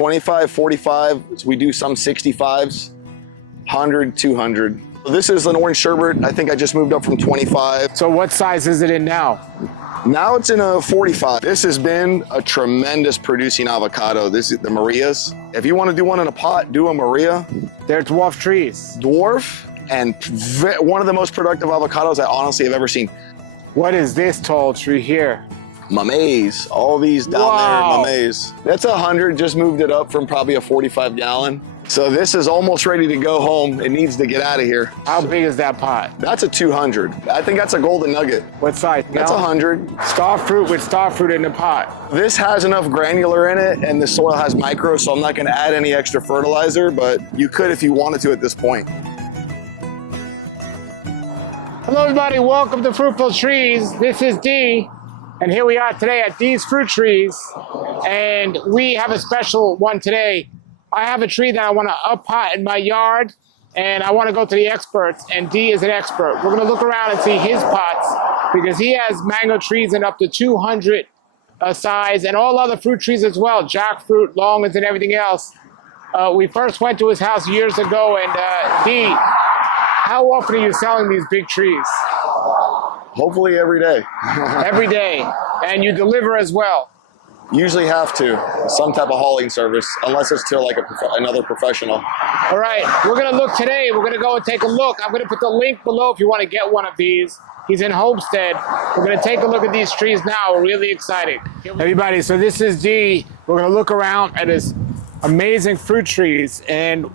25, 45. So we do some 65s, 100, 200. This is an orange sherbet. I think I just moved up from 25. So what size is it in now? Now it's in a 45. This has been a tremendous producing avocado. This is the Marias. If you want to do one in a pot, do a Maria. They're dwarf trees. Dwarf, and one of the most productive avocados I honestly have ever seen. What is this tall tree here? Mameys, all these down Wow. there, mameys. That's 100, just moved it up from probably a 45 gallon. So this is almost ready to go home. It needs to get out of here. How big is that pot? That's a 200. I think that's a golden nugget. What size? That's No. 100. Star fruit with star fruit in the pot. This has enough granular in it and the soil has micro, so I'm not gonna add any extra fertilizer, but you could if you wanted to at this point. Hello everybody, welcome to Fruitful Trees. This is Dee, and here we are today at Dee's Fruit Trees, and we have a special one today. I have a tree that I want to up-pot in my yard, and I want to go to the experts, and Dee is an expert. We're going to look around and see his pots, because he has mango trees in up to 200 size, and all other fruit trees as well, jackfruit, longands, and everything else. We first went to his house years ago, and Dee, how often are you selling these big trees? Hopefully every day. Every day, and you deliver as well. Usually have to, some type of hauling service, unless it's to like another professional. All right, we're gonna look today. We're gonna go and take a look. I'm gonna put the link below if you want to get one of these. He's in Homestead. We're gonna take a look at these trees now. We're really excited. Everybody, so this is Dee. We're gonna look around at his amazing fruit trees. And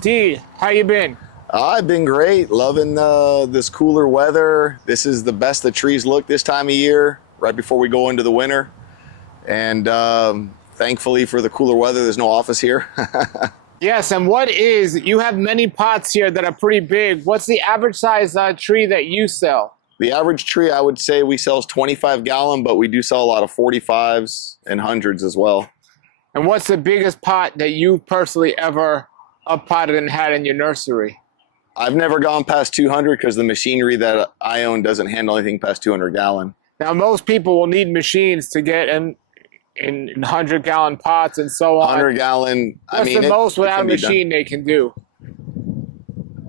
Dee, how you been? I've been great, loving this cooler weather. This is the best the trees look this time of year, right before we go into the winter. And thankfully for the cooler weather, there's no office here. Yes, and you have many pots here that are pretty big. What's the average size tree that you sell? The average tree I would say we sell is 25 gallon, but we do sell a lot of 45s and 100s as well. And what's the biggest pot that you personally ever up-potted and had in your nursery? I've never gone past 200 because the machinery that I own doesn't handle anything past 200 gallon. Now, most people will need machines to get in 100-gallon pots and so on. 100 gallon, What's the most without a machine they can do?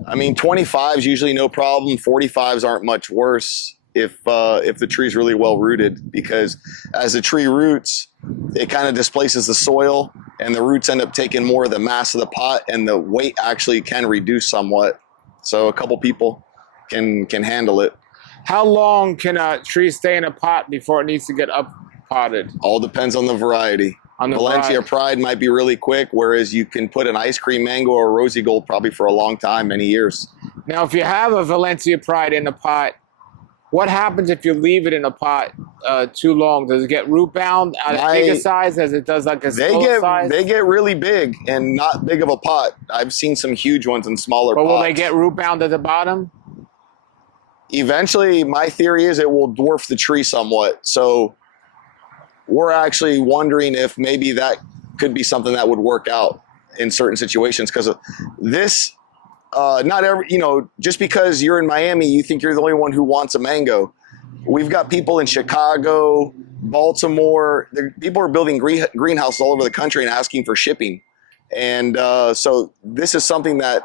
I mean, 25s usually no problem. 45s aren't much worse if the tree's really well rooted, because as the tree roots, it kind of displaces the soil and the roots end up taking more of the mass of the pot, and the weight actually can reduce somewhat. So a couple people can handle it. How long can a tree stay in a pot before it needs to get up-potted? All depends on the variety. Valencia Pride might be really quick, whereas you can put an ice cream mango or rosy gold probably for a long time, many years. Now, if you have a Valencia Pride in a pot, what happens if you leave it in a pot too long? Does it get root bound at a bigger size as it does like a smaller size? They get really big and not big of a pot. I've seen some huge ones in smaller pots. But will they get root bound at the bottom? Eventually, my theory is it will dwarf the tree somewhat. So we're actually wondering if maybe that could be something that would work out in certain situations, because this, not every, just because you're in Miami, you think you're the only one who wants a mango. We've got people in Chicago, Baltimore. People are building greenhouses all over the country and asking for shipping. And so this is something that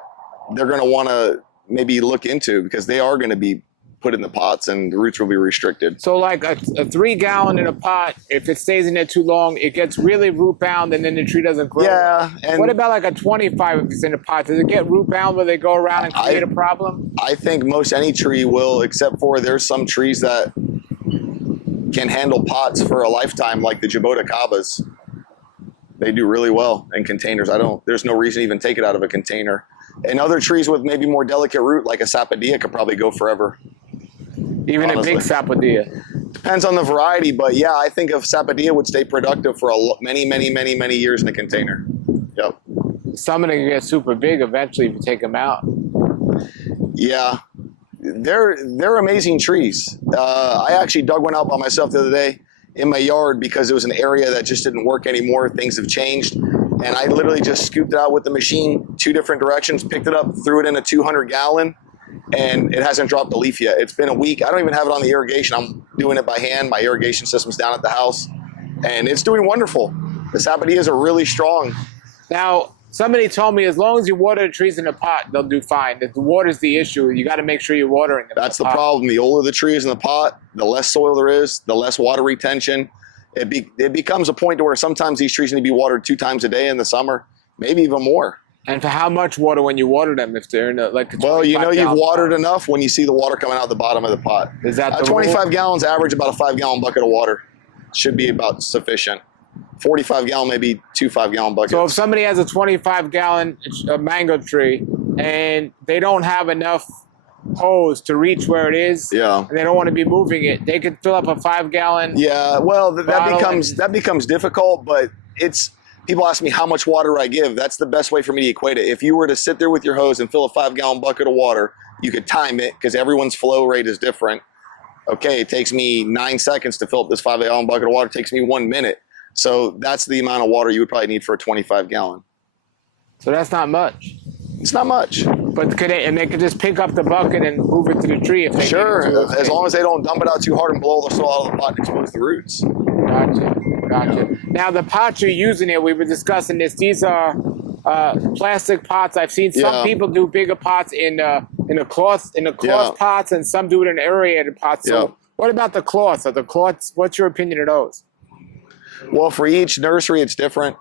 they're going to want to maybe look into, because they are going to be put in the pots and the roots will be restricted. So like a 3-gallon in a pot, if it stays in there too long, it gets really root bound and then the tree doesn't grow. Yeah. And what about like a 25 if it's in a pot? Does it get root bound where they go around and create a problem? I think most any tree will, except for there's some trees that can handle pots for a lifetime, like the Jaboticabas. They do really well in containers. There's no reason to even take it out of a container. And other trees with maybe more delicate root, like a sapodilla, could probably go forever. Even honestly. A big sapodilla. Depends on the variety, but yeah, I think a sapodilla would stay productive for many, many, many, many years in a container. Yep. Some of them get super big eventually if you take them out. Yeah, they're amazing trees. I actually dug one out by myself the other day in my yard because it was an area that just didn't work anymore. Things have changed. And I literally just scooped it out with the machine, 2 different directions, picked it up, threw it in a 200 gallon. And it hasn't dropped a leaf yet. It's been a week. I don't even have it on the irrigation. I'm doing it by hand. My irrigation system's down at the house, and it's doing wonderful. The sapodillas are really strong. Now, somebody told me as long as you water the trees in a pot, they'll do fine. If the water's the issue, you got to make sure you're watering them. That's the problem. The older the tree is in the pot, the less soil there is, the less water retention. It becomes a point to where sometimes these trees need to be watered 2 times a day in the summer, maybe even more. And for how much water when you water them? If they're in a, like a well, you know you've watered pot? enough when you see the water coming out the bottom of the pot. Is that the 25 rule? gallons average about a 5-gallon bucket of water should be about sufficient. 45 gallon, maybe 2 5-gallon buckets. So if somebody has a 25-gallon mango tree and they don't have enough hose to reach where it is, yeah, and they don't want to be moving it, they could fill up a 5-gallon. Yeah, well, that becomes difficult, but it's. People ask me how much water I give. That's the best way for me to equate it. If you were to sit there with your hose and fill a 5-gallon bucket of water, you could time it because everyone's flow rate is different. Okay, it takes me 9 seconds to fill up this 5-gallon bucket of water. It takes me 1 minute. So that's the amount of water you would probably need for a 25-gallon. So that's not much. It's not much. But they could just pick up the bucket and move it to the tree if they Sure, need to. as long as they don't dump it out too hard and blow the soil out of the pot and expose the roots. Gotcha. Yeah. Now the pots you're using here, we were discussing this. These are plastic pots. I've seen some people do bigger pots in a cloth pots, and some do it in aerated pots. So what about the cloth? Are the cloths? What's your opinion of those? Well, for each nursery, it's different.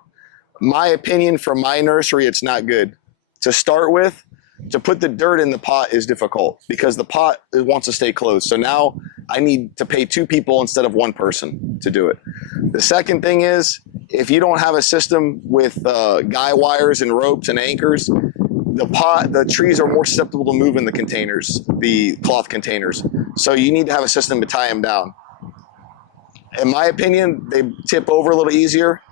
My opinion for my nursery, it's not good. To start with, to put the dirt in the pot is difficult because the pot wants to stay closed. So now I need to pay 2 people instead of 1 person to do it. The second thing is, if you don't have a system with guy wires and ropes and anchors, the trees are more susceptible to move in the containers, the cloth containers. So you need to have a system to tie them down. In my opinion, they tip over a little easier.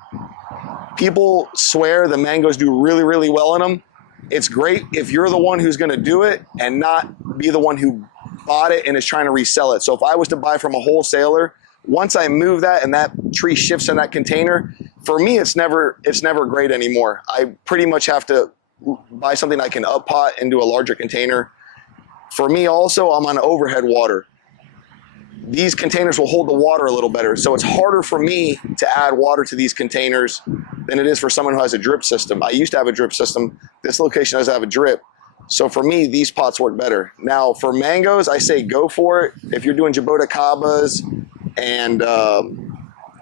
People swear the mangoes do really, really well in them. It's great if you're the one who's going to do it and not be the one who bought it and is trying to resell it. So if I was to buy from a wholesaler, once I move that and that tree shifts in that container, for me, it's never great anymore. I pretty much have to buy something I can up pot into a larger container. For me also, I'm on overhead water. These containers will hold the water a little better. So it's harder for me to add water to these containers than it is for someone who has a drip system. I used to have a drip system. This location doesn't have a drip. So for me, these pots work better. Now for mangoes, I say go for it. If you're doing Jaboticabas and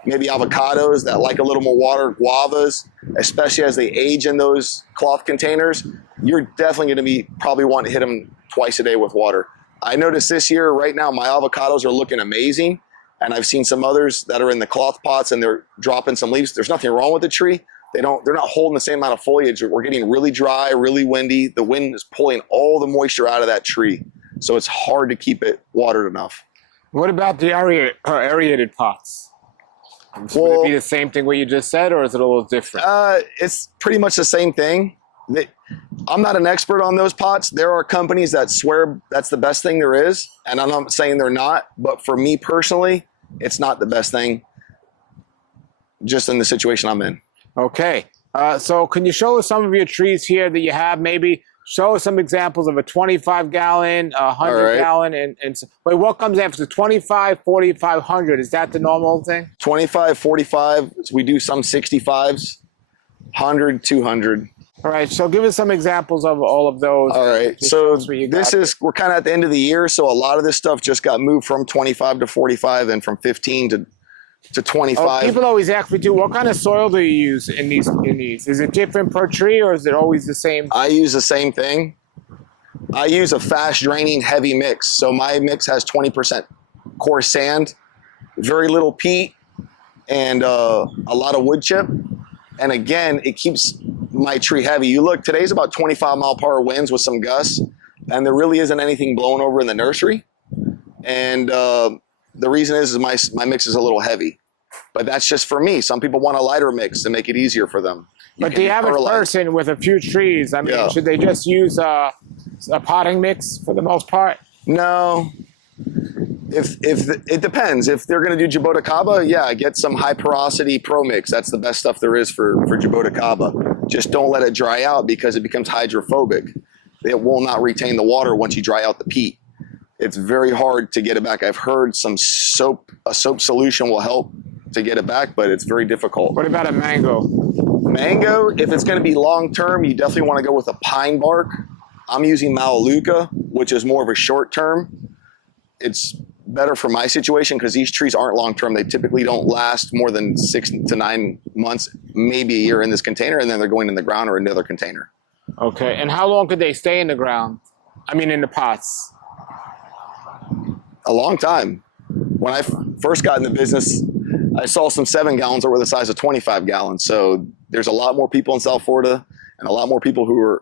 maybe avocados that like a little more water, guavas, especially as they age in those cloth containers, you're definitely going to be probably want to hit them twice a day with water. I noticed this year, right now, my avocados are looking amazing. And I've seen some others that are in the cloth pots and they're dropping some leaves. There's nothing wrong with the tree. They're not holding the same amount of foliage. We're getting really dry, really windy. The wind is pulling all the moisture out of that tree. So it's hard to keep it watered enough. What about the aerated pots? Would it be the same thing what you just said, or is it a little different? It's pretty much the same thing. I'm not an expert on those pots. There are companies that swear that's the best thing there is, and I'm not saying they're not, but for me personally, it's not the best thing, just in the situation I'm in. Okay. So can you show us some of your trees here that you have? Maybe show us some examples of a 25-gallon, a 100-gallon, and wait, what comes after 25, 45, 100? Is that the normal thing? 25, 45. We do some 65s, 100, 200. All right, so give us some examples of all of those. All right, so we're kind of at the end of the year, so a lot of this stuff just got moved from 25 to 45 and from 15 to 25. Oh, people always ask me too, what kind of soil do you use in these? Is it different per tree, or is it always the same? I use the same thing. I use a fast draining heavy mix. So my mix has 20% coarse sand, very little peat, and a lot of wood chip. And again, it keeps my tree heavy. You look, today's about 25-mile-per-hour winds with some gusts, and there really isn't anything blowing over in the nursery. And the reason is my mix is a little heavy. But that's just for me. Some people want a lighter mix to make it easier for them. But the average person with a few trees, I mean, should they just use a potting mix for the most part? No. If it depends. If they're going to do Jaboticaba, yeah, get some high porosity pro mix. That's the best stuff there is for Jaboticaba. Just don't let it dry out because it becomes hydrophobic. It will not retain the water once you dry out the peat. It's very hard to get it back. I've heard a soap solution will help, to get it back, but it's very difficult. What about a mango? Mango, if it's going to be long term, you definitely want to go with a pine bark. I'm using Melaleuca, which is more of a short term. It's better for my situation because these trees aren't long term. They typically don't last more than 6 to 9 months, maybe a year in this container, and then they're going in the ground or another container. Okay, and how long could they stay in the ground? I mean, in the pots? A long time. When I first got in the business, I saw some 7 gallons that were the size of 25 gallons. So there's a lot more people in South Florida and a lot more people who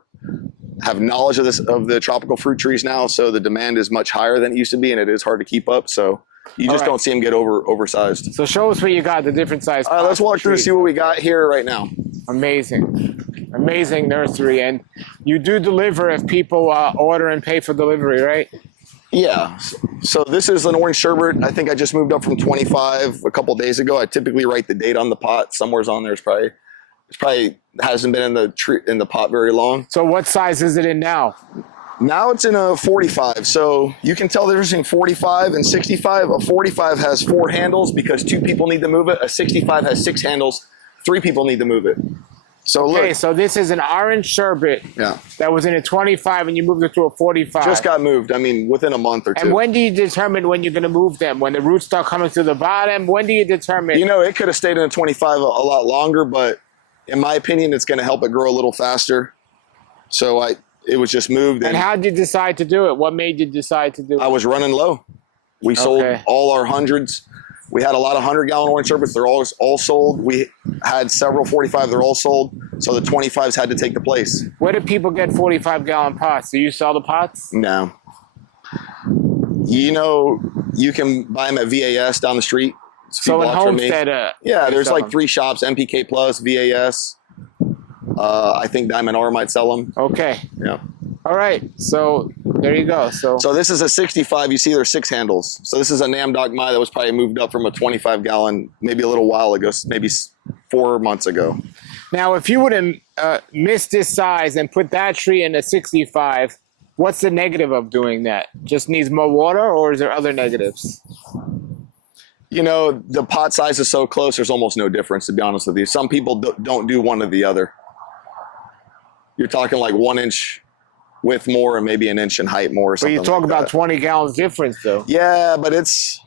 have knowledge of the tropical fruit trees now. So the demand is much higher than it used to be, and it is hard to keep up. So you just don't see them get oversized. So show us what you got, the different size. All right, let's walk through and see what we got here right now. Amazing. Amazing nursery. And you do deliver if people order and pay for delivery, right? Yeah. So this is an orange sherbet. I think I just moved up from 25 a couple days ago. I typically write the date on the pot. Somewhere's on there. It's probably hasn't been in the pot very long. So what size is it in now? Now it's in a 45. So you can tell the difference between 45 and 65. A 45 has 4 handles because 2 people need to move it. A 65 has 6 handles. 3 people need to move it. So okay, look. so this is an orange sherbet that was in a 25 and you moved it to a 45. Just got moved. I mean, within a month or 2. And when do you determine when you're going to move them? When the roots start coming to the bottom? When do you determine? You know, it could have stayed in a 25 a lot longer, but in my opinion, it's going to help it grow a little faster. So it was just moved. And how did you decide to do it? What made you decide to do it? I was running low. We sold all our hundreds. We had a lot of 100-gallon orange sherbets. They're all sold. We had several 45. They're all sold. So the 25s had to take the place. Where do people get 45-gallon pots? Do you sell the pots? No. You know, you can buy them at VAS down the street. So in Homestead, yeah, there's like 3 shops: MPK Plus, VAS. I think Diamond R might sell them. Okay. Yeah. All right. So there you go. So this is a 65. You see there's 6 handles. So this is a Namdok Mai that was probably moved up from a 25-gallon maybe a little while ago, maybe 4 months ago. Now, if you would have missed this size and put that tree in a 65, what's the negative of doing that? Just needs more water, or is there other negatives? You know, the pot size is so close, there's almost no difference, to be honest with you. Some people don't do one or the other. You're talking like 1 inch width more and maybe 1 inch in height more. Or something but you talk like about that. 20 gallons difference, though. Yeah, but it's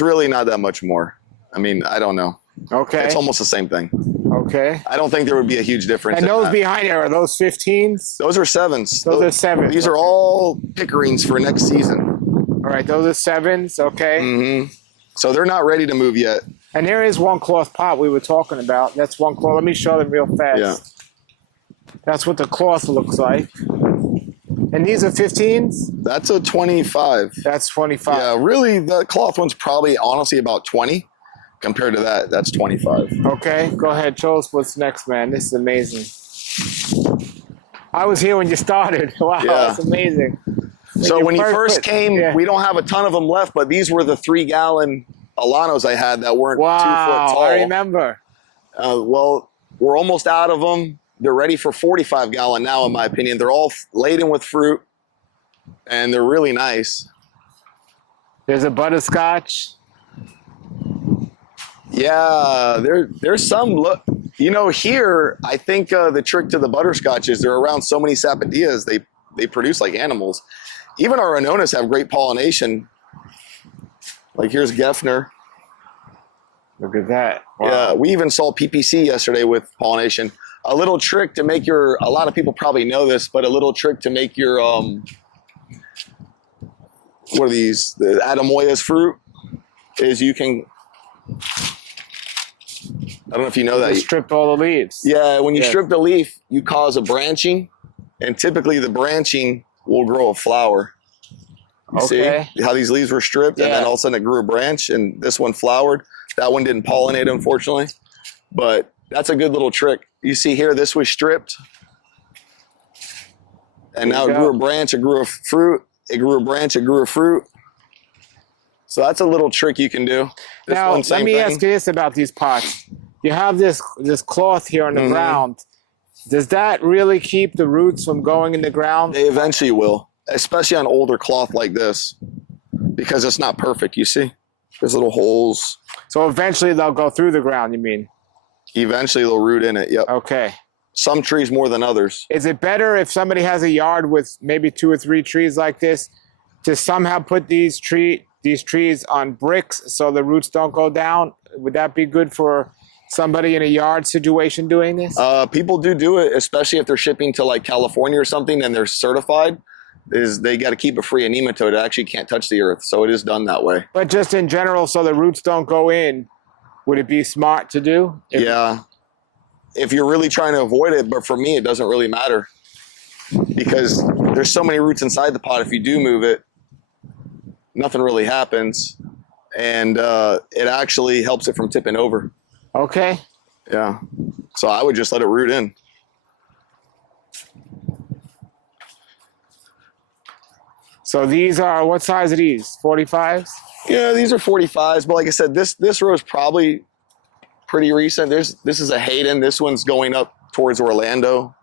really not that much more. I mean, I don't know. Okay. It's almost the same thing. Okay. I don't think there would be a huge difference. And those behind there, are those 15s? Those are 7s. Those are 7s. These are all pickerings for next season. All right, those are 7s. Okay. Mm-hmm. So they're not ready to move yet. And there is one cloth pot we were talking about. That's one cloth. Let me show them real fast. Yeah. That's what the cloth looks like. And these are 15s? That's a 25. That's 25. Yeah, really, the cloth one's probably honestly about 20. Compared to that, that's 25. Okay, go ahead. Show us what's next, man. This is amazing. I was here when you started. Wow, that's amazing. So when you first came, we don't have a ton of them left, but these were the 3-gallon Alanos I had that weren't 2 foot tall. I remember. Well, we're almost out of them. They're ready for 45-gallon now, in my opinion. They're all laden with fruit, and they're really nice. There's a butterscotch. Yeah, there's some look. You know, here I think the trick to the butterscotch is they're around so many sapodillas. They produce like animals. Even our Anonas have great pollination. Like here's Geffner. Look at that. Wow. Yeah, we even saw PPC yesterday with pollination. A little trick to make a lot of people probably know this, but a little trick to make your, what are these? The Adamoya's fruit is you can, I don't know if you know that. You stripped all the leaves. Yeah, when you strip the leaf, you cause a branching, and typically the branching will grow a flower. You see how these leaves were stripped, and then all of a sudden it grew a branch, and this one flowered. That one didn't pollinate, unfortunately, but that's a good little trick. You see here, this was stripped, and now it grew a branch, it grew a fruit, it grew a branch, it grew a fruit. So that's a little trick you can do. Now, let me ask you this about these pots. You have this cloth here on the ground. Does that really keep the roots from going in the ground? They eventually will, especially on older cloth like this, because it's not perfect, you see? There's little holes. So eventually they'll go through the ground, you mean? Eventually they'll root in it, yep. Okay. Some trees more than others. Is it better if somebody has a yard with maybe 2 or 3 trees like this to somehow put these trees on bricks so the roots don't go down? Would that be good for somebody in a yard situation doing this? People do it, especially if they're shipping to like California or something and they're certified. They got to keep it free of nematode. It actually can't touch the earth, so it is done that way. But just in general, so the roots don't go in, would it be smart to do? Yeah. If you're really trying to avoid it, but for me, it doesn't really matter because there's so many roots inside the pot. If you do move it, nothing really happens, and it actually helps it from tipping over. Okay. Yeah. So I would just let it root in. So these are, what size are these? 45s? Yeah, these are 45s, but like I said, this row is probably pretty recent. This is a Hayden. This one's going up towards Orlando.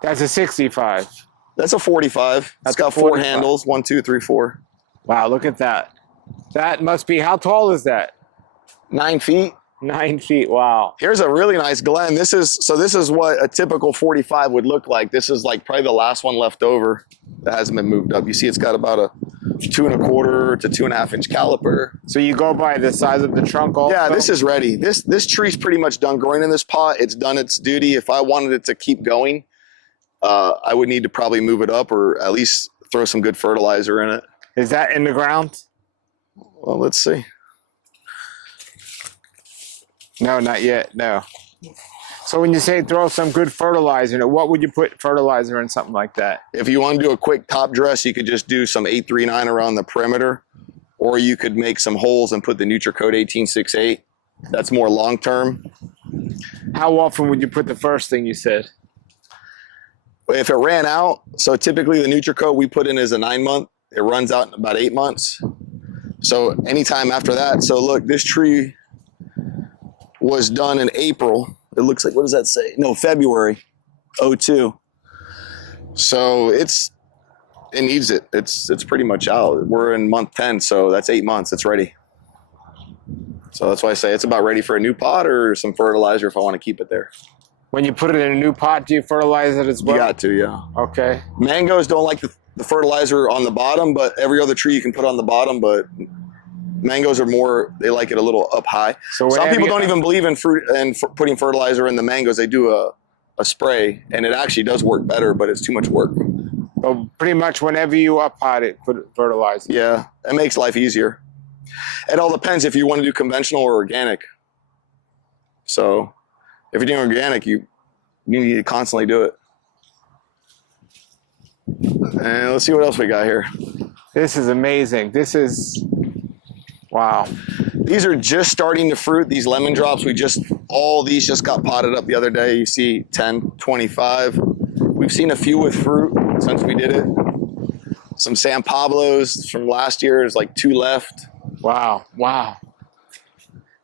That's a 65. That's a 45. It's got 4 handles. 1, 2, 3, 4. Wow, look at that. That must be, how tall is that? 9 feet. 9 feet, wow. Here's a really nice Glen. This is what a typical 45 would look like. This is like probably the last one left over that hasn't been moved up. You see it's got about a 2 1/4 to 2.5 inch caliper. So you go by the size of the trunk also? Yeah, this is ready. This tree's pretty much done growing in this pot. It's done its duty. If I wanted it to keep going, I would need to probably move it up or at least throw some good fertilizer in it. Is that in the ground? Well, let's see. No, not yet, no. So when you say throw some good fertilizer in it, what would you put fertilizer in something like that? If you want to do a quick top dress, you could just do some 839 around the perimeter, or you could make some holes and put the NutriCode 1868. That's more long term. How often would you put the first thing you said? If it ran out, so typically the NutriCode we put in is a 9-month. It runs out in about 8 months. So anytime after that. So look, this tree was done in April. It looks like, what does that say? No, February 02. So it needs it. It's pretty much out. We're in month 10, so that's 8 months. It's ready. So that's why I say it's about ready for a new pot or some fertilizer if I want to keep it there. When you put it in a new pot, do you fertilize it as well? You got to, yeah. Okay. Mangoes don't like the fertilizer on the bottom, but every other tree you can put on the bottom, but mangoes are more, they like it a little up high. So some people don't even believe in fruit and putting fertilizer in the mangoes. They do a spray, and it actually does work better, but it's too much work. So pretty much whenever you up pot it, put fertilizer. Yeah, it makes life easier. It all depends if you want to do conventional or organic. So if you're doing organic, you need to constantly do it. And let's see what else we got here. This is amazing. This is, wow. These are just starting to fruit, these lemon drops. All these just got potted up the other day. You see 10, 25. We've seen a few with fruit since we did it. Some San Pablos from last year. There's like 2 left. Wow, wow.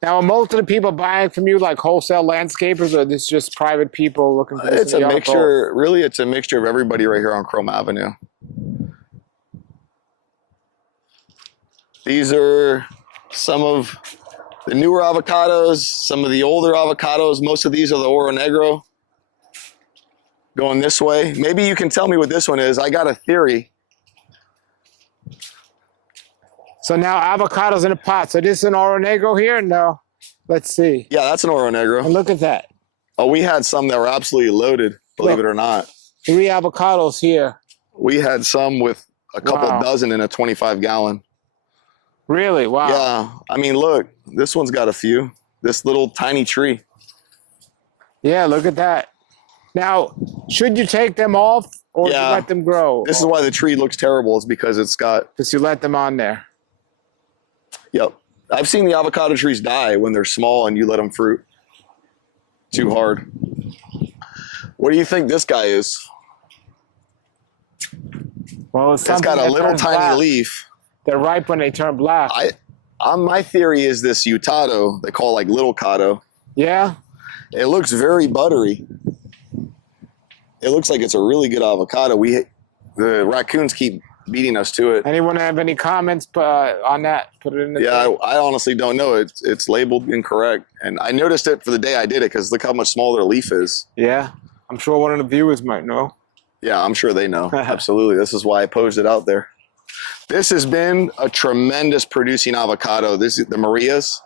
Now, are most of the people buying from you like wholesale landscapers, or this just private people looking for this? It's a mixture. Really, it's a mixture of everybody right here on Chrome Avenue. These are some of the newer avocados, some of the older avocados. Most of these are the Oro Negro. Going this way. Maybe you can tell me what this one is. I got a theory. So now avocados in a pot. So this is an Oro Negro here? No. Let's see. Yeah, that's an Oro Negro. And look at that. Oh, we had some that were absolutely loaded, believe it or not. 3 avocados here. We had some with a couple dozen in a 25-gallon. Really? Wow. Yeah. I mean, look, this one's got a few. This little tiny tree. Yeah, look at that. Now, should you take them off or you let them grow? This is why the tree looks terrible, is because it's got... Because you let them on there. Yep. I've seen the avocado trees die when they're small and you let them fruit too hard. What do you think this guy is? Well, it's got a little tiny leaf. They're ripe when they turn black. My theory is this Utado, they call like little Cado. Yeah? It looks very buttery. It looks like it's a really good avocado. The raccoons keep beating us to it. Anyone have any comments on that? Put it in the thing. I honestly don't know. It's labeled incorrect. And I noticed it for the day I did it because look how much smaller their leaf is. Yeah. I'm sure one of the viewers might know. Yeah, I'm sure they know. Absolutely. This is why I posed it out there. This has been a tremendous producing avocado. This is the Marias.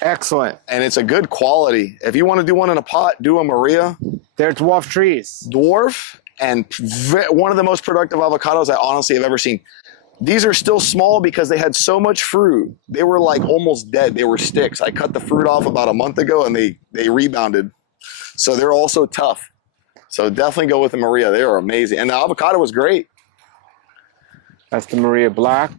Excellent. And it's a good quality. If you want to do one in a pot, do a Maria. They're dwarf trees. Dwarf and one of the most productive avocados I honestly have ever seen. These are still small because they had so much fruit. They were like almost dead. They were sticks. I cut the fruit off about a month ago and they rebounded. So they're also tough. So definitely go with the Maria. They are amazing. And the avocado was great. That's the Maria Black.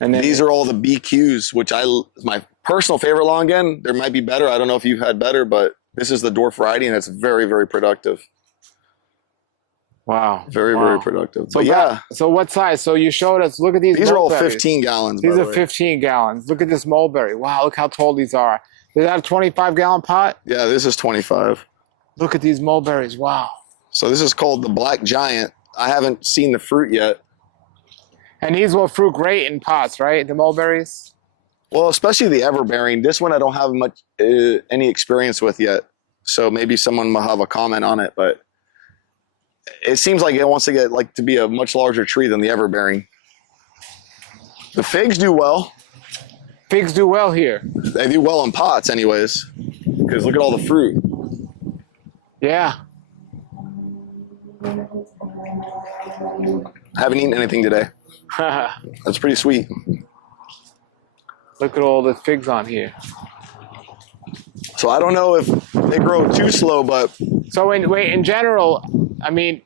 And then these are all the BQs, which is my personal favorite long end. There might be better. I don't know if you've had better, but this is the dwarf variety and it's very, very productive. Wow. Very, wow. very productive. So but yeah. So what size? So you showed us, look at these These mulberries. are all 15 gallons. These are 15 gallons. Look at this mulberry. Wow, look how tall these are. Is that a 25-gallon pot? Yeah, this is 25. Look at these mulberries. Wow. So this is called the Black Giant. I haven't seen the fruit yet. And these will fruit great in pots, right? The mulberries? Well, especially the everbearing. This one I don't have much any experience with yet. So maybe someone will have a comment on it, but it seems like it wants to get to be a much larger tree than the everbearing. The figs do well. Figs do well here. They do well in pots anyways, because look at all the fruit. Yeah. I haven't eaten anything today. That's pretty sweet. Look at all the figs on here. So I don't know if they grow too slow, but... So in general, I mean,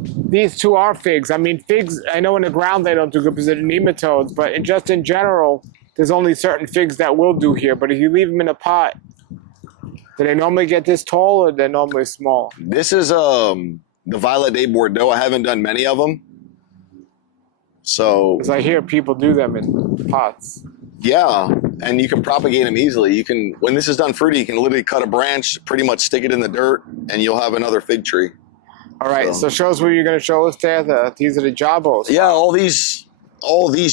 these two are figs. I mean, figs, I know in the ground they don't do good because they're nematodes, but just in general, there's only certain figs that will do here. But if you leave them in a pot, do they normally get this tall or they're normally small? This is the Violet Day Bordeaux. I haven't done many of them. So... Because I hear people do them in pots. Yeah, and you can propagate them easily. You can, when this is done fruity, you can literally cut a branch, pretty much stick it in the dirt, and you'll have another fig tree. All right, so show us what you're going to show us there. These are the Jabos. Yeah, all these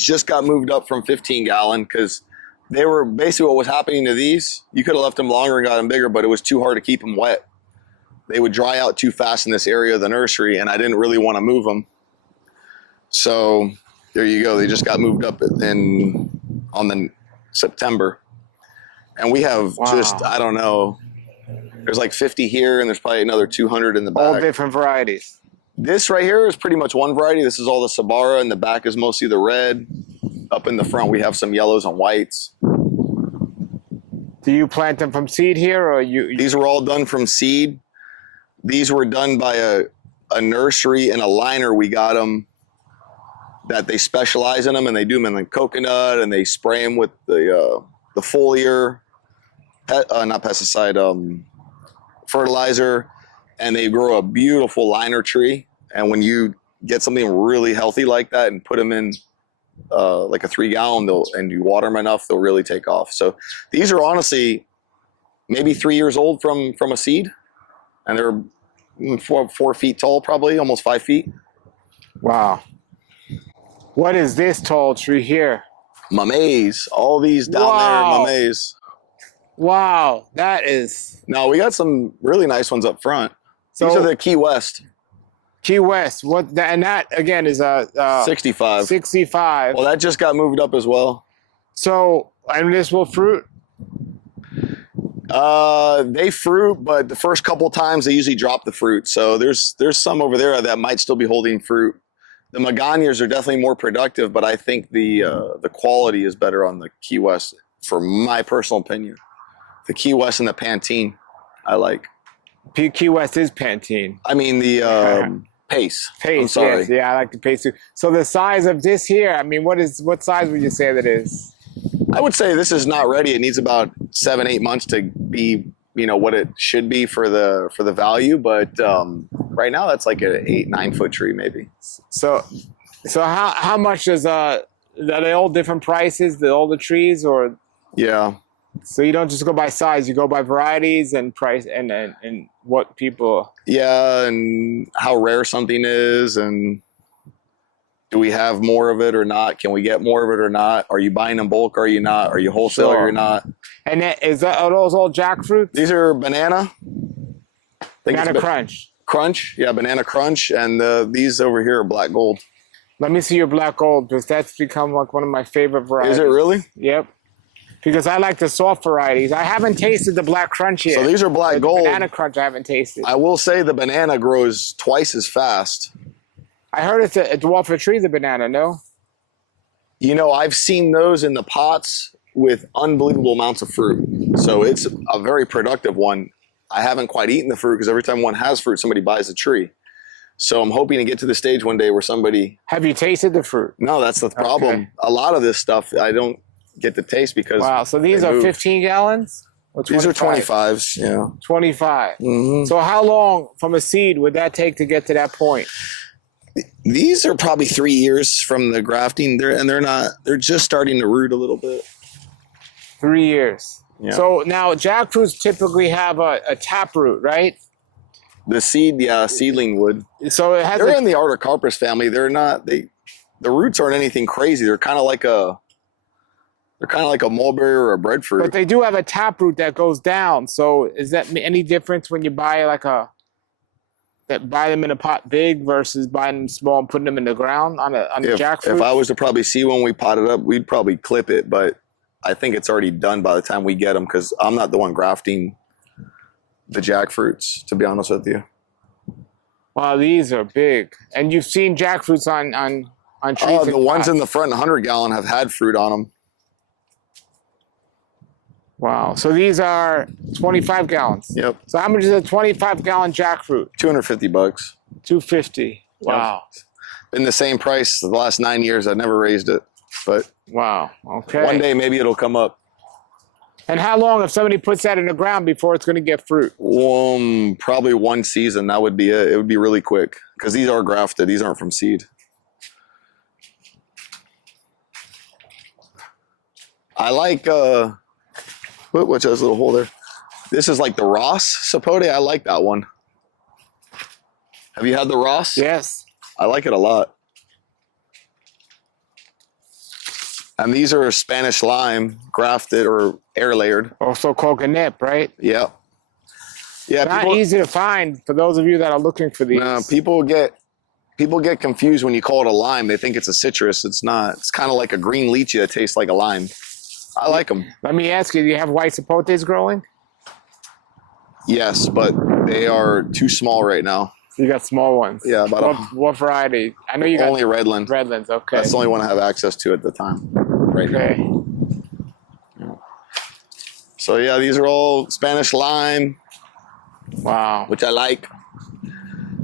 just got moved up from 15 gallon because they were basically what was happening to these. You could have left them longer and got them bigger, but it was too hard to keep them wet. They would dry out too fast in this area of the nursery, and I didn't really want to move them. So there you go. They just got moved up on the September. And we have just, I don't know, there's like 50 here and there's probably another 200 in the back. All different varieties. This right here is pretty much one variety. This is all the Sabara, and the back is mostly the red. Up in the front, we have some yellows and whites. Do you plant them from seed here, or you? These were all done from seed. These were done by a nursery and a liner. We got them that they specialize in them, and they do them in the coconut, and they spray them with the foliar, not pesticide, fertilizer, and they grow a beautiful liner tree. And when you get something really healthy like that and put them in like a 3 gallon, and you water them enough, they'll really take off. So these are honestly maybe 3 years old from a seed, and they're 4 feet tall, probably almost 5 feet. Wow. What is this tall tree here? Mameys. All these down there are mameys. Wow, that is... No, we got some really nice ones up front. These are the Key West. Key West. And that, again, is a... 65. 65. Well, that just got moved up as well. So, and this will fruit? They fruit, but the first couple times they usually drop the fruit. So there's some over there that might still be holding fruit. The Magonias are definitely more productive, but I think the quality is better on the Key West, for my personal opinion. The Key West and the Pantene, I like. Key West is Pantene. I mean the Pace. Pace, yes, yeah, I like the Pace too. So the size of this here, I mean, what size would you say that is? I would say this is not ready. It needs about 7-8 months to be, what it should be for the value. But right now, that's like an 8-9 foot tree, maybe. So how much does are they all different prices? All the trees, or? Yeah. So you don't just go by size; you go by varieties and price and what people. Yeah, and how rare something is, and Do we have more of it or not? Can we get more of it or not? Are you buying in bulk? Or are you not? Are you wholesale or you're not? And then, are those all jackfruits? These are banana. Banana crunch. Crunch, yeah, banana crunch, and these over here are black gold. Let me see your black gold, because that's become like one of my favorite varieties. Is it really? Yep. Because I like the soft varieties. I haven't tasted the black crunch yet. So these are black gold. Banana crunch I haven't tasted. I will say the banana grows twice as fast. I heard it's a dwarf tree, the banana, no? You know, I've seen those in the pots with unbelievable amounts of fruit. So it's a very productive one. I haven't quite eaten the fruit because every time one has fruit, somebody buys a tree. So I'm hoping to get to the stage one day where somebody... Have you tasted the fruit? No, that's the problem. Okay. A lot of this stuff I don't get to taste because... Wow, so these are 15 gallons? Or 25? These are 25s, yeah. 25. Mm-hmm. So how long from a seed would that take to get to that point? These are probably 3 years from the grafting. They're just starting to root a little bit. 3 years. Yeah. So now jackfruits typically have a tap root, right? The seedling would. So it has. They're in the Artocarpus family. They're not. The roots aren't anything crazy. They're kind of like a mulberry or a breadfruit. But they do have a tap root that goes down. So is that any difference when you buy buy them in a pot big versus buying them small and putting them in the ground on the jackfruit? If I was to probably see one we potted up, we'd probably clip it. But I think it's already done by the time we get them because I'm not the one grafting the jackfruits, to be honest with you. Wow, these are big. And you've seen jackfruits on trees. Oh, the ones in the front 100 gallon have had fruit on them. Wow. So these are 25 gallons. Yep. So how much is a 25 gallon jackfruit? $250. $250. Wow. Yep. Been the same price the last 9 years. I've never raised it, but wow. Okay. one day maybe it'll come up. And how long if somebody puts that in the ground before it's going to get fruit? Probably one season. That would be it. It would be really quick because these are grafted. These aren't from seed. I like which has a little hole there. This is like the Ross sapote. I like that one. Have you had the Ross? Yes. I like it a lot. And these are Spanish lime, grafted or air layered. Also called ganip, right? Yeah. Yeah. Not easy to find for those of you that are looking for these. No, people get confused when you call it a lime. They think it's a citrus. It's not. It's kind of like a green lychee that tastes like a lime. I like them. Let me ask you, do you have white sapotes growing? Yes, but they are too small right now. You got small ones. Yeah, about what variety? I know you got only Redland. Redlands, okay. That's the only one I have access to at the time. Right now. So yeah, these are all Spanish lime. Wow. Which I like.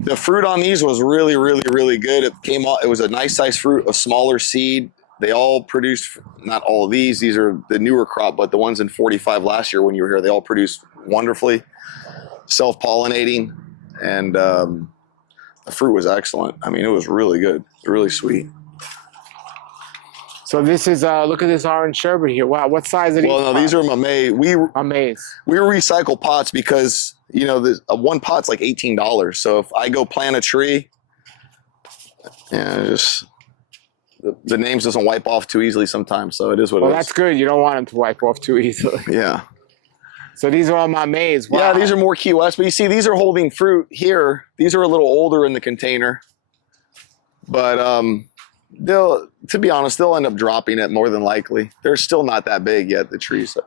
The fruit on these was really, really, really good. It came out. It was a nice size fruit, a smaller seed. They all produced, not all of these are the newer crop, but the ones in 45 last year when you were here, they all produced wonderfully, self-pollinating, and the fruit was excellent. I mean, it was really good, really sweet. So this is, look at this orange sherbet here. Wow, what size are these? Well, no, these are mamey. We recycle pots because, you know, one pot's like $18. So if I go plant a tree, just... The names doesn't wipe off too easily sometimes, so it is what it is. Well, that's good. You don't want them to wipe off too easily. Yeah. So these are all mameys. Wow. Yeah, these are more Key West, but you see, these are holding fruit here. These are a little older in the container, but to be honest, they'll end up dropping it more than likely. They're still not that big yet, the trees.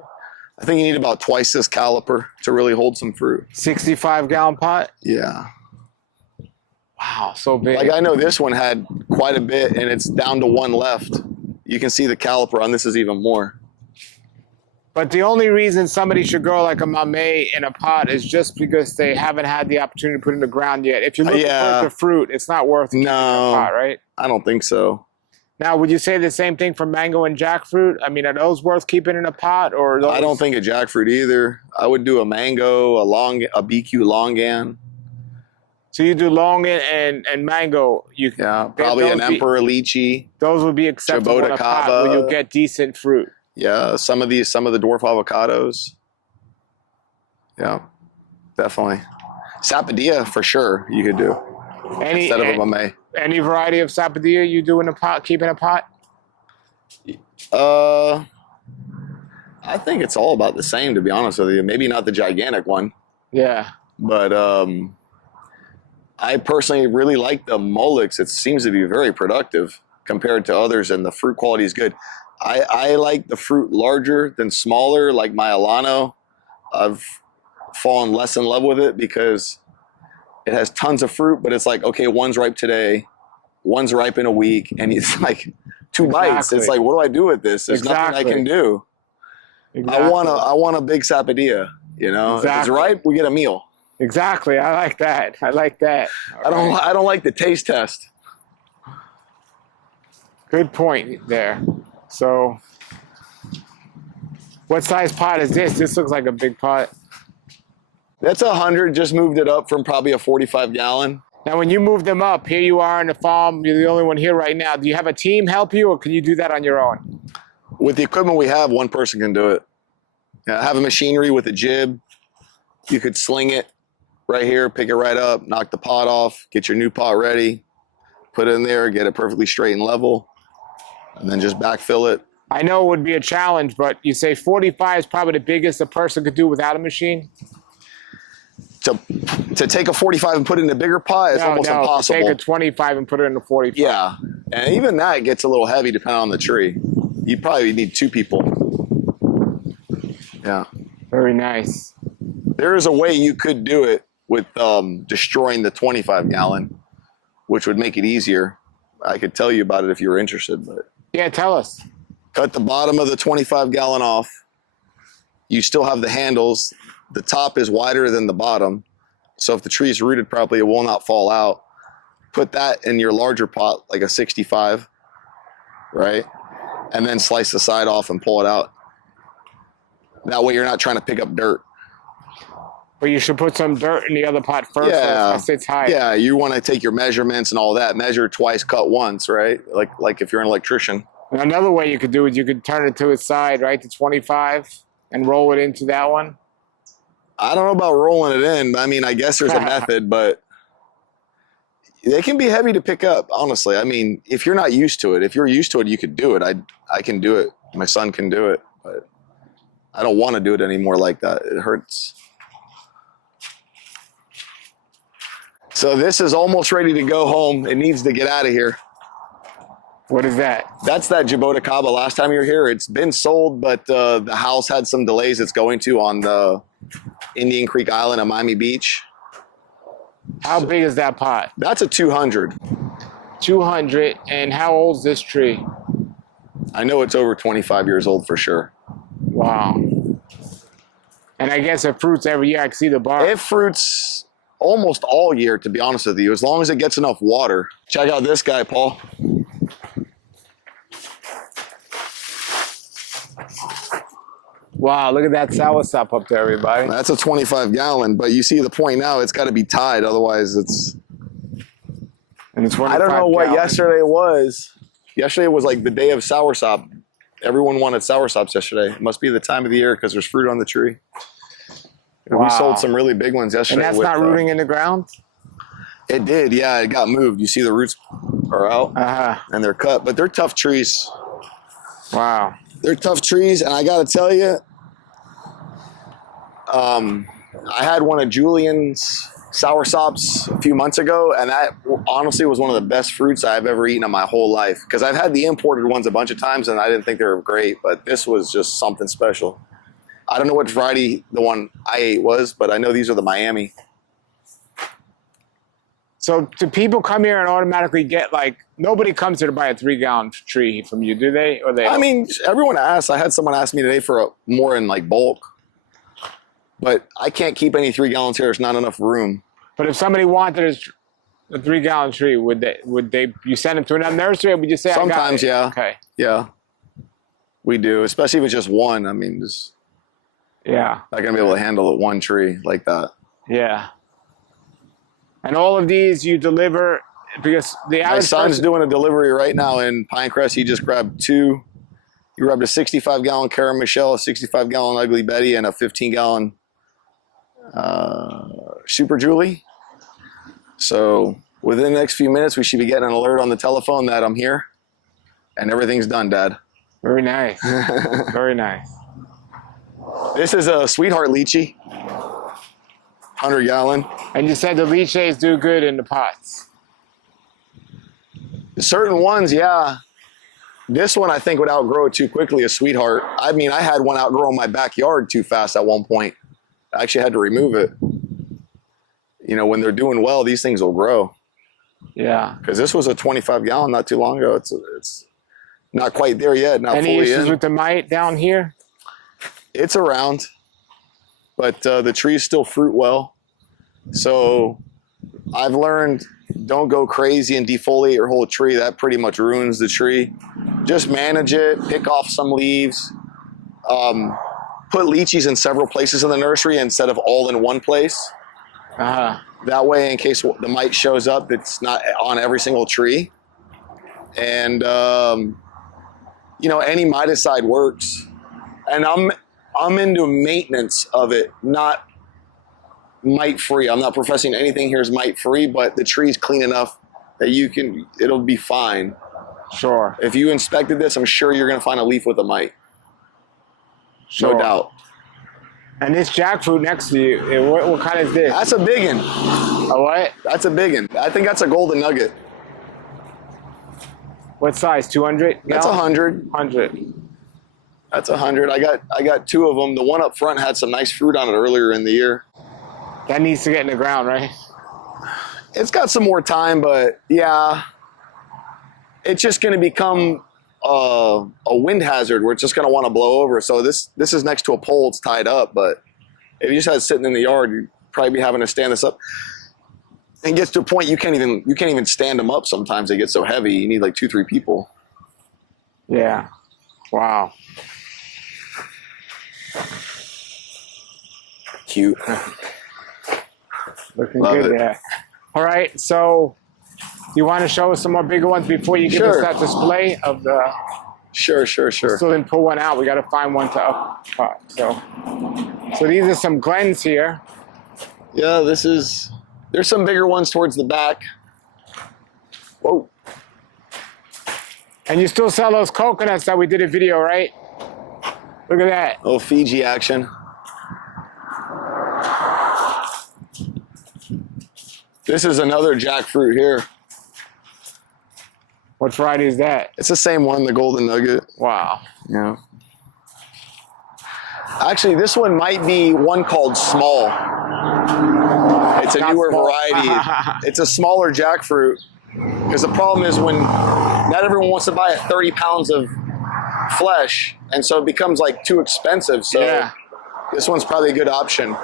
I think you need about twice this caliper to really hold some fruit. 65 gallon pot? Yeah. Wow, so big. Like I know this one had quite a bit and it's down to one left. You can see the caliper on this is even more. But the only reason somebody should grow like a mamey in a pot is just because they haven't had the opportunity to put it in the ground yet. If you're looking for the fruit, it's not worth it in a pot, right? I don't think so. Now, would you say the same thing for mango and jackfruit? I mean, are those worth keeping in a pot? Or those... I don't think a jackfruit either. I would do a mango, a BQ longan. So you do longan and mango. Probably an emperor lychee. Those would be acceptable in a pot where you'll get decent fruit. Yeah, some of the dwarf avocados. Yeah, definitely. Sapodilla for sure you could do. instead of a mamey. Any variety of sapodilla you do in a pot, keep in a pot? I think it's all about the same, to be honest with you. Maybe not the gigantic one. Yeah. But I personally really like the Molex. It seems to be very productive compared to others, and the fruit quality is good. I like the fruit larger than smaller, like my Alano. I've fallen less in love with it because it has tons of fruit, but it's like, okay, one's ripe today, one's ripe in a week, and it's like two bites. It's like, what do I do with this? There's nothing I can do. I want a big sapodilla, you know? If it's ripe, we get a meal. Exactly. I like that. I like that. I don't like the taste test. Good point there. So what size pot is this? This looks like a big pot. That's 100. Just moved it up from probably a 45-gallon. Now, when you move them up, here you are in the farm. You're the only one here right now. Do you have a team help you, or can you do that on your own? With the equipment we have, one person can do it. I have a machinery with a jib. You could sling it right here, pick it right up, knock the pot off, get your new pot ready, put it in there, get it perfectly straight and level, and then just backfill it. I know it would be a challenge, but you say 45 is probably the biggest a person could do without a machine? To take a 45 and put it in a bigger pot is almost impossible. Take a 25 and put it in a 45. Yeah, and even that gets a little heavy depending on the tree. You probably need two people. Yeah. Very nice. There is a way you could do it with destroying the 25-gallon, which would make it easier. I could tell you about it if you were interested. But yeah, tell us. Cut the bottom of the 25-gallon off. You still have the handles. The top is wider than the bottom. So if the tree is rooted properly, it will not fall out. Put that in your larger pot, like a 65, right? And then slice the side off and pull it out. That way you're not trying to pick up dirt. But you should put some dirt in the other pot first. Yeah, so it sits high. Yeah, you want to take your measurements and all that. Measure twice, cut once, right? Like if you're an electrician. And another way you could do it, you could turn it to its side, right, to 25, and roll it into that one. I don't know about rolling it in. I mean, I guess there's a method, but they can be heavy to pick up, honestly. I mean, if you're not used to it, if you're used to it, you could do it. I can do it. My son can do it, but I don't want to do it anymore like that. It hurts. So this is almost ready to go home. It needs to get out of here. What is that? That's that Jaboticaba. Last time you were here, it's been sold, but the house had some delays it's going to on the Indian Creek Island at Miami Beach. How big is that pot? That's a 200. 200. And how old is this tree? I know it's over 25 years old for sure. Wow. And I guess it fruits every year. I can see the bark. It fruits almost all year, to be honest with you, as long as it gets enough water. Check out this guy, Paul. Wow, look at that soursop up there, everybody. That's a 25-gallon, but you see the point now, it's got to be tied, otherwise it's... And it's I don't know what yesterday was. Yesterday was like the day of soursop. Everyone wanted soursops yesterday. It must be the time of the year because there's fruit on the tree. Wow. We sold some really big ones yesterday. And that's not rooting in the ground? It did, yeah. It got moved. You see the roots are out and they're cut, but they're tough trees. Wow. They're tough trees, and I got to tell you, I had one of Julian's soursops a few months ago, and that honestly was one of the best fruits I've ever eaten in my whole life. Because I've had the imported ones a bunch of times, and I didn't think they were great, but this was just something special. I don't know what variety the one I ate was, but I know these are the Miami. So do people come here and automatically get, like, nobody comes here to buy a 3-gallon tree from you, do they? Or they? I mean, everyone asks. I had someone ask me today for more in like bulk, but I can't keep any 3 gallons here. There's not enough room. But if somebody wanted a 3-gallon tree, would they? You send them to another nursery, or would you say? Sometimes, I got it? yeah. Okay. Yeah, we do, especially if it's just one. I mean, just yeah, not gonna be able to handle it one tree like that. Yeah. And all of these you deliver because the average. My son's doing a delivery right now in Pinecrest. He just grabbed two. He grabbed a 65-gallon Cara Michelle, a 65-gallon Ugly Betty, and a 15-gallon Super Julie. So Within the next few minutes, we should be getting an alert on the telephone that I'm here, and everything's done, Dad. Very nice. Very nice. This is a sweetheart lychee, 100-gallon. And you said the lychees do good in the pots. Certain ones, yeah. This one I think would outgrow it too quickly, a sweetheart. I mean, I had one outgrow in my backyard too fast at one point. I actually had to remove it. You know, when they're doing well, these things will grow. Yeah. Because this was a 25-gallon not too long ago. It's not quite there yet. Not Any fully issues in. with the mite down here? It's around, but the trees still fruit well. So I've learned, don't go crazy and defoliate your whole tree. That pretty much ruins the tree. Just manage it, pick off some leaves, put lychees in several places in the nursery instead of all in one place. That way, in case the mite shows up, it's not on every single tree. And, you know, any miticide works. And I'm into maintenance of it, not mite-free. I'm not professing anything here is mite-free, but the tree's clean enough that it'll be fine. Sure. If you inspected this, I'm sure you're going to find a leaf with a mite. Sure. No doubt. And this jackfruit next to you, what kind is this? That's a big one. A what? That's a big one. I think that's a golden nugget. What size? 200? That's 100. 100. That's 100. I got two of them. The one up front had some nice fruit on it earlier in the year. That needs to get in the ground, right? It's got some more time, but yeah, it's just going to become a wind hazard where it's just going to want to blow over. So this is next to a pole. It's tied up, but if you just had it sitting in the yard, you'd probably be having to stand this up. And it gets to a point you can't even stand them up. Sometimes they get so heavy. You need like 2-3 people. Yeah. Wow. Cute. Looking Love good it. there. All right, so you want to show us some more bigger ones before you give us that display of the... Sure. Still didn't pull one out. We got to find one to up pot. So these are some Glens here. Yeah, there's some bigger ones towards the back. Whoa. And you still sell those coconuts that we did a video, right? Look at that. Oh, Fiji action. This is another jackfruit here. What variety is that? It's the same one, the golden nugget. Wow. Yeah. Actually, this one might be one called small. It's a Not newer small. variety. It's a smaller jackfruit. Because the problem is when not everyone wants to buy 30 pounds of flesh, and so it becomes like too expensive. So yeah. This one's probably a good option.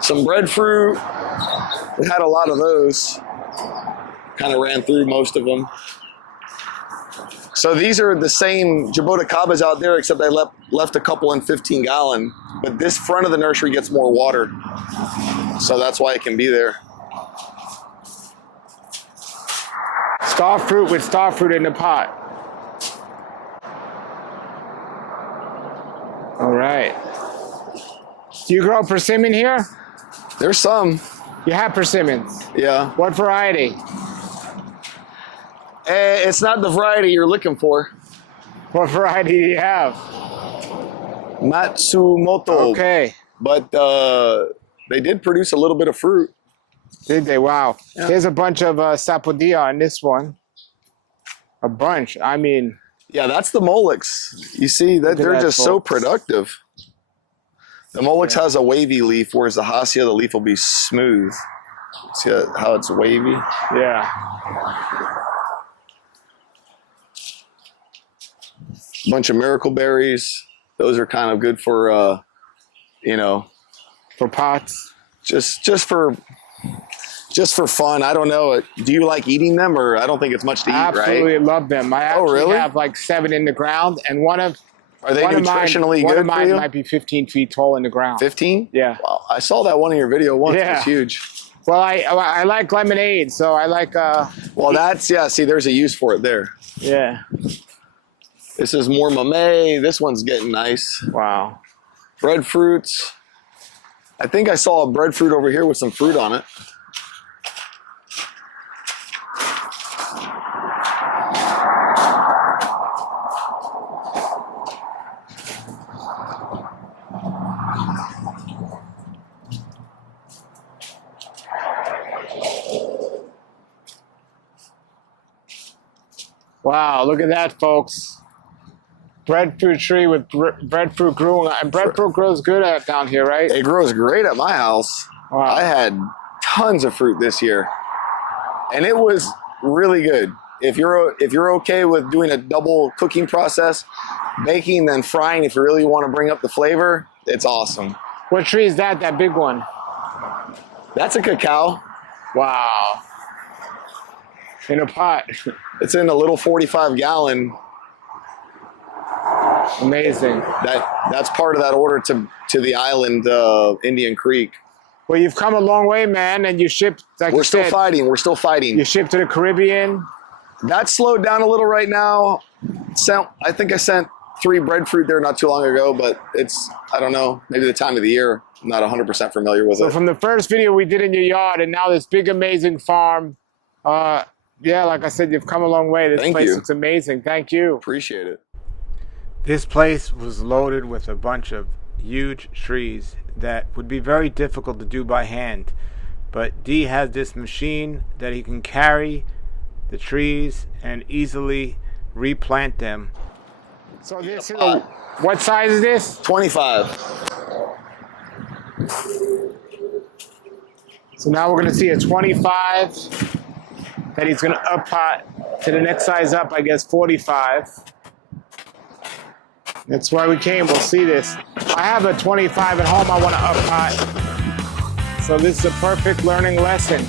Some breadfruit. We had a lot of those. Kind of ran through most of them. So these are the same Jaboticabas out there, except I left a couple in 15-gallon. But this front of the nursery gets more water. So that's why it can be there. Star fruit with star fruit in the pot. All right. Do you grow persimmon here? There's some. You have persimmons. Yeah. What variety? It's not the variety you're looking for. What variety do you have? Matsumoto. Okay. But they did produce a little bit of fruit. Did they? Wow. Yeah. There's a bunch of sapodilla on this one. A bunch. I mean. Yeah, that's the Molex. You see, that they're just so productive. The Molex has a wavy leaf, whereas the Hassia, the leaf will be smooth. See how it's wavy? Yeah. Bunch of miracle berries. Those are kind of good for, you know, for pots. Just for fun. I don't know. Do you like eating them, or I don't think it's much to eat, right? Absolutely love them. I actually really? have like 7 in the ground, and are they nutritionally good one of mine for you? might be 15 feet tall in the ground. 15? Yeah. Wow. I saw that one in your video once. Yeah. It's huge. Well, I like lemonade, so I like. Well, that's, yeah, see, there's a use for it there. Yeah. This is more mamey. This one's getting nice. Wow. Breadfruits. I think I saw a breadfruit over here with some fruit on it. Wow, look at that, folks. Breadfruit tree with breadfruit growing. And breadfruit grows good down here, right? It grows great at my house. Wow. I had tons of fruit this year, and it was really good. If you're okay with doing a double cooking process, baking then frying, if you really want to bring up the flavor, it's awesome. What tree is that? That big one? That's a cacao. Wow. In a pot. It's in a little 45-gallon. Amazing. That's part of that order to the island of Indian Creek. Well, you've come a long way, man, and you shipped. Like We're still fighting. We're still fighting. You shipped to the Caribbean. That slowed down a little right now. I think I sent 3 breadfruit there not too long ago, but it's, I don't know, maybe the time of the year. I'm not 100% familiar with it. So from the first video we did in your yard, and now this big, amazing farm. Yeah, like I said, you've come a long way. This place looks amazing. Thank you. Appreciate it. This place was loaded with a bunch of huge trees that would be very difficult to do by hand. But Dee has this machine that he can carry the trees and easily replant them. So this is what size is this? 25. So now we're going to see a 25 that he's going to up pot to the next size up, I guess 45. That's why we came. We'll see this. I have a 25 at home I want to up pot. So this is a perfect learning lesson.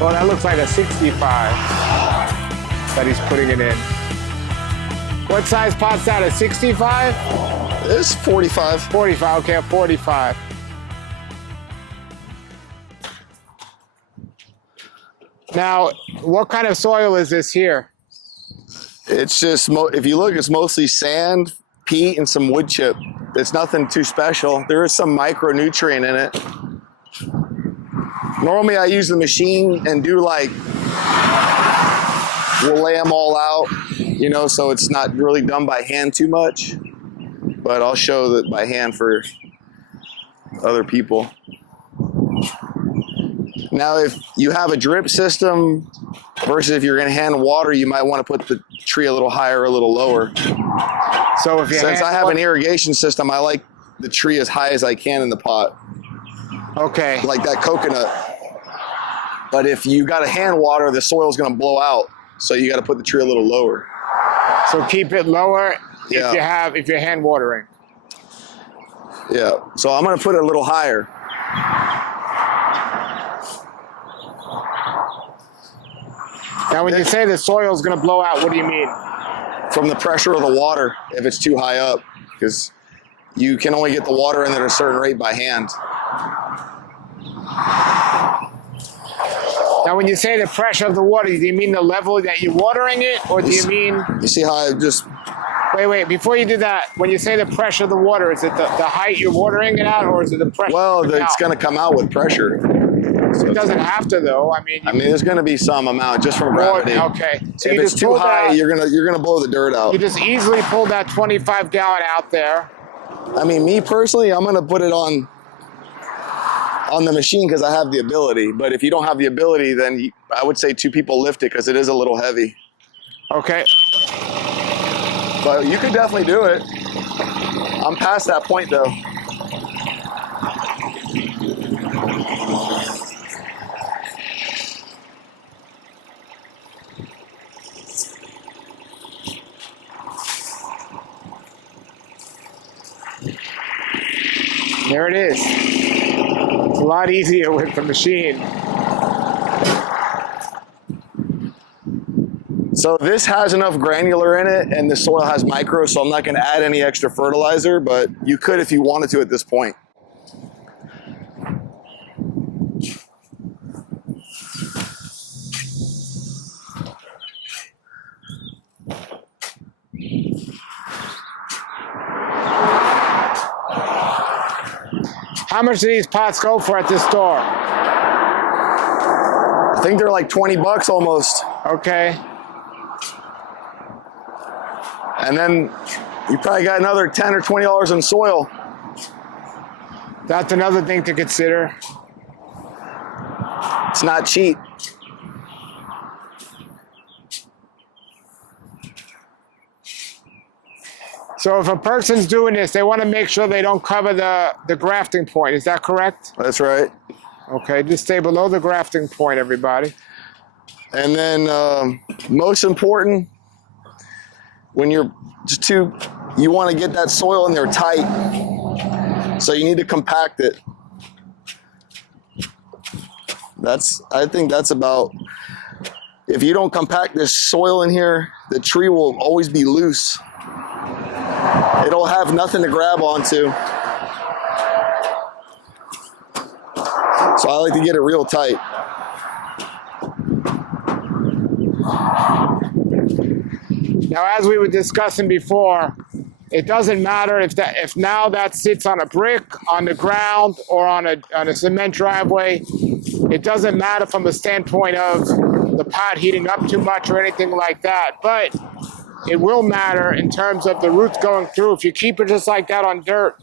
Oh, that looks like a 65 that he's putting it in. What size pot's that, a 65? It's 45. 45, okay, a 45. Now, what kind of soil is this here? It's just, if you look, it's mostly sand, peat, and some wood chip. It's nothing too special. There is some micronutrient in it. Normally I use the machine and do like, we'll lay them all out, you know, so it's not really done by hand too much. But I'll show that by hand for other people. Now, if you have a drip system versus if you're going to hand water, you might want to put the tree a little higher or a little lower. So if you Since I have an irrigation system, I like the tree as high as I can in the pot. Okay. Like that coconut. But if you got to hand water, the soil's going to blow out. So you got to put the tree a little lower. So keep it lower Yeah. if you're hand watering. Yeah. So I'm going to put it a little higher. Now, when you say the soil's going to blow out, what do you mean? From the pressure of the water, if it's too high up, because you can only get the water in at a certain rate by hand. Now, when you say the pressure of the water, do you mean the level that you're watering it, or do you mean... You see how I just... Wait, before you do that, when you say the pressure of the water, is it the height you're watering it at, or is it the pressure? Well, it's going to come out with pressure. So it doesn't have to, though. I mean, there's going to be some amount just from gravity. Okay. So if it's too high, you're gonna blow the dirt out. You just easily pull that 25-gallon out there. I mean, me personally, I'm going to put it on the machine because I have the ability. But if you don't have the ability, then I would say 2 people lift it because it is a little heavy. Okay. But you could definitely do it. I'm past that point, though. There it is. It's a lot easier with the machine. So this has enough granular in it, and the soil has micro, so I'm not going to add any extra fertilizer, but you could if you wanted to at this point. How much do these pots go for at this store? I think they're like 20 bucks almost. Okay. And then you probably got another 10 or $20 in soil. That's another thing to consider. It's not cheap. So if a person's doing this, they want to make sure they don't cover the grafting point. Is that correct? That's right. Okay, just stay below the grafting point, everybody. And then most important, when you want to get that soil in there tight. So you need to compact it. I think that's about, if you don't compact this soil in here, the tree will always be loose. It'll have nothing to grab onto. So I like to get it real tight. Now, as we were discussing before, it doesn't matter if now that sits on a brick, on the ground, or on a cement driveway. It doesn't matter from the standpoint of the pot heating up too much or anything like that. But it will matter in terms of the roots going through. If you keep it just like that on dirt,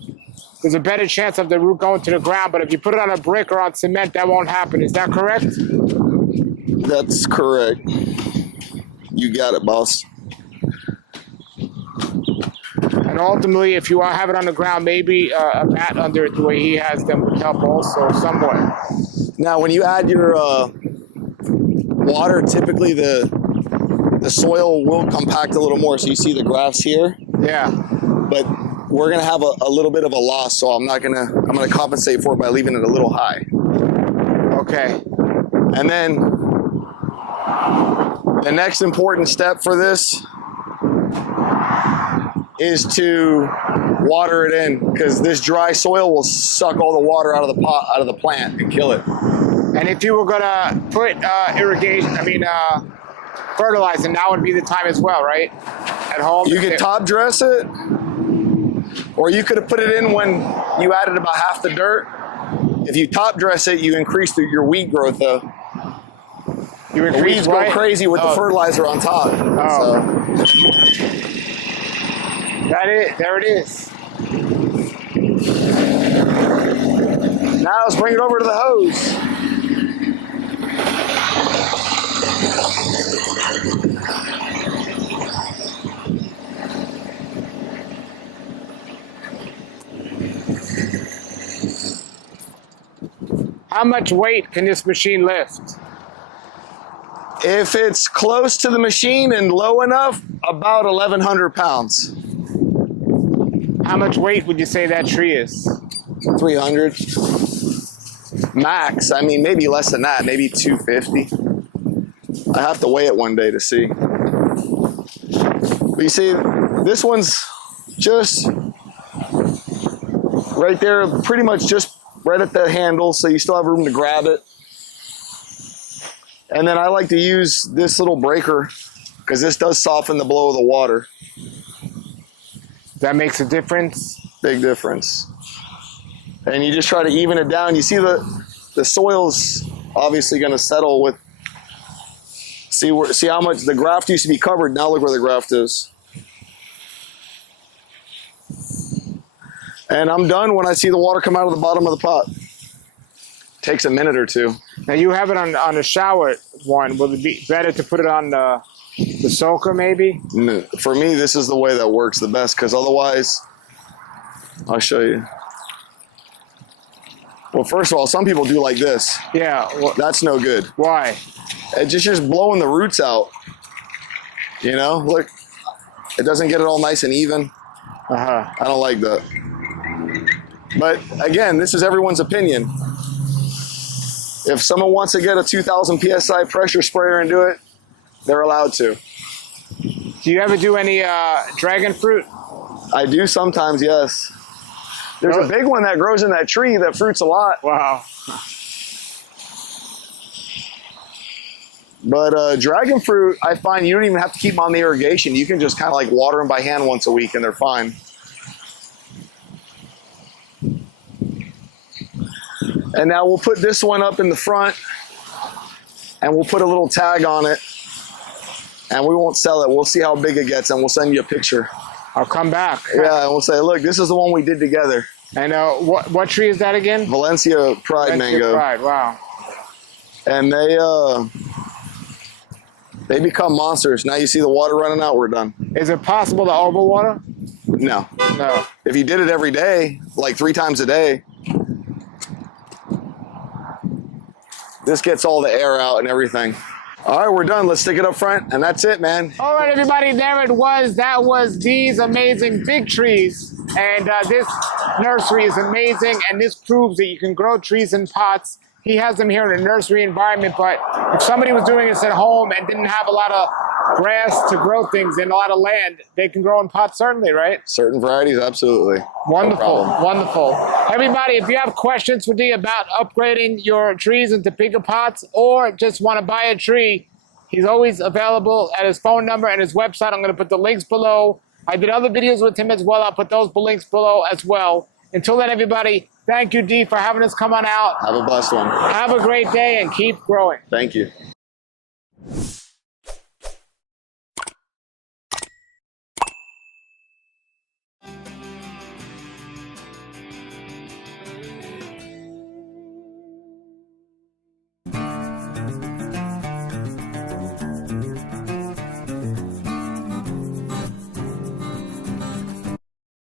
there's a better chance of the root going to the ground. But if you put it on a brick or on cement, that won't happen. Is that correct? That's correct. You got it, boss. And ultimately, if you have it on the ground, maybe a mat under it the way he has them would help also somewhat. Now, when you add your water, typically the soil will compact a little more. So you see the grafts here. Yeah. But we're gonna have a little bit of a loss, so I'm gonna compensate for it by leaving it a little high. Okay. And then the next important step for this is to water it in, because this dry soil will suck all the water out of the pot, out of the plant, and kill it. And if you were gonna put fertilizer, now would be the time as well, right? At home. You could top dress it, or you could have put it in when you added about half the dirt. If you top dress it, you increase your weed growth though. You the weeds go crazy with the fertilizer on top. Oh. So. There it is. Now let's bring it over to the hose. How much weight can this machine lift? If it's close to the machine and low enough, about 1,100 pounds. How much weight would you say that tree is? 300 max. I mean, maybe less than that, maybe 250. I have to weigh it one day to see. But you see, this one's just right there, pretty much just right at the handle, so you still have room to grab it. And then I like to use this little breaker because this does soften the blow of the water. That makes a difference? Big difference. And you just try to even it down. You see the soil's obviously going to settle with, see how much the graft used to be covered. Now look where the graft is. And I'm done when I see the water come out of the bottom of the pot. Takes a minute or two. Now you have it on a shower one. Will it be better to put it on the soaker maybe? For me, this is the way that works the best, because otherwise, I'll show you. Well, first of all, some people do like this. Yeah. Well, that's no good. Why? It's just blowing the roots out. You know, look, it doesn't get it all nice and even. I don't like that. But again, this is everyone's opinion. If someone wants to get a 2,000 PSI pressure sprayer and do it, they're allowed to. Do you ever do any dragon fruit? I do sometimes, yes. There's a big one that grows in that tree that fruits a lot. Wow. But dragon fruit, I find you don't even have to keep them on the irrigation. You can just kind of like water them by hand once a week and they're fine. And now we'll put this one up in the front and we'll put a little tag on it and we won't sell it. We'll see how big it gets and we'll send you a picture. I'll come back. Yeah, and we'll say, look, this is the one we did together. And what tree is that again? Valencia Pride Mango. Pride, wow. And they become monsters. Now you see the water running out, we're done. Is it possible to overwater? No. No. If you did it every day, like 3 times a day, this gets all the air out and everything. All right, we're done. Let's stick it up front, and that's it, man. All right, everybody, there it was. That was Dee's amazing big trees. And this nursery is amazing, and this proves that you can grow trees in pots. He has them here in a nursery environment, but if somebody was doing this at home and didn't have a lot of grass to grow things in, a lot of land, they can grow in pots certainly, right? Certain varieties, absolutely. Wonderful, No wonderful. Everybody, if you have questions for Dee about upgrading your trees into bigger pots or just want to buy a tree, he's always available at his phone number and his website. I'm going to put the links below. I did other videos with him as well. I'll put those links below as well. Until then, everybody, thank you, Dee, for having us come on out. Have a blessed one. Have a great day and keep growing. Thank you.